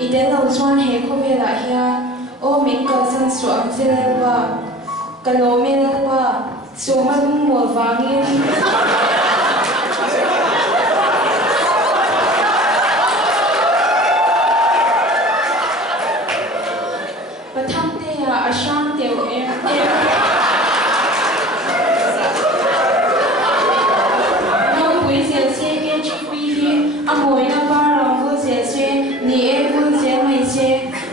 Iden lau chuan he kho vela hian o min ka san su ang zelwa kalomel pa suman mo wangin patham te ya asham te o em no pui zel se ke chu pui hi amoi na parang vu zel se ni e vu zel mai se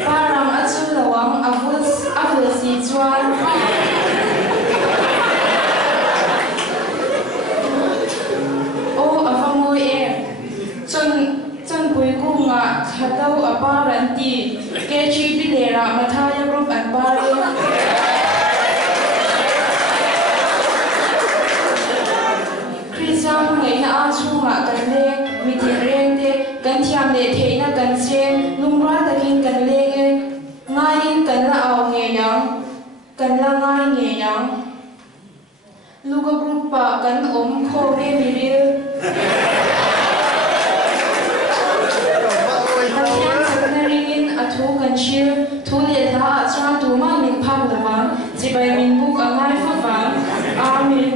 parang achu lawang avul si chuan chân bùi cung ngạ thật đâu ở ba lần tì kê chi bị lệ ra mà tha ya group ăn ba luôn Christian ngày na ăn su ngạ cần lê mi tiền riêng thế cần thiam lệ thế na cần xem lung ra ta kinh cần lê ngay cần là ao nghề yang cần là ngay nghề yang lu có group pa cần ôm khô mê mi riêng thu kan shil thu le da cha tu ma min pham da ma chi bai min bu ka ngai fa fa amen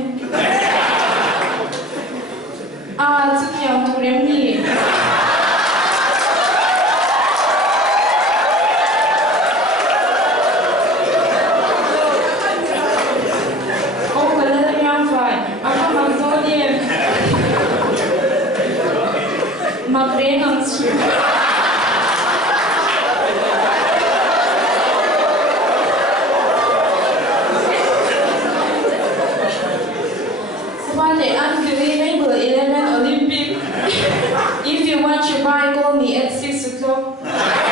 a chu kyang tu rem ni o ka le yang fai a ka ma to ni ma pre nang chu If you want to buy, call me at 6 o'clock.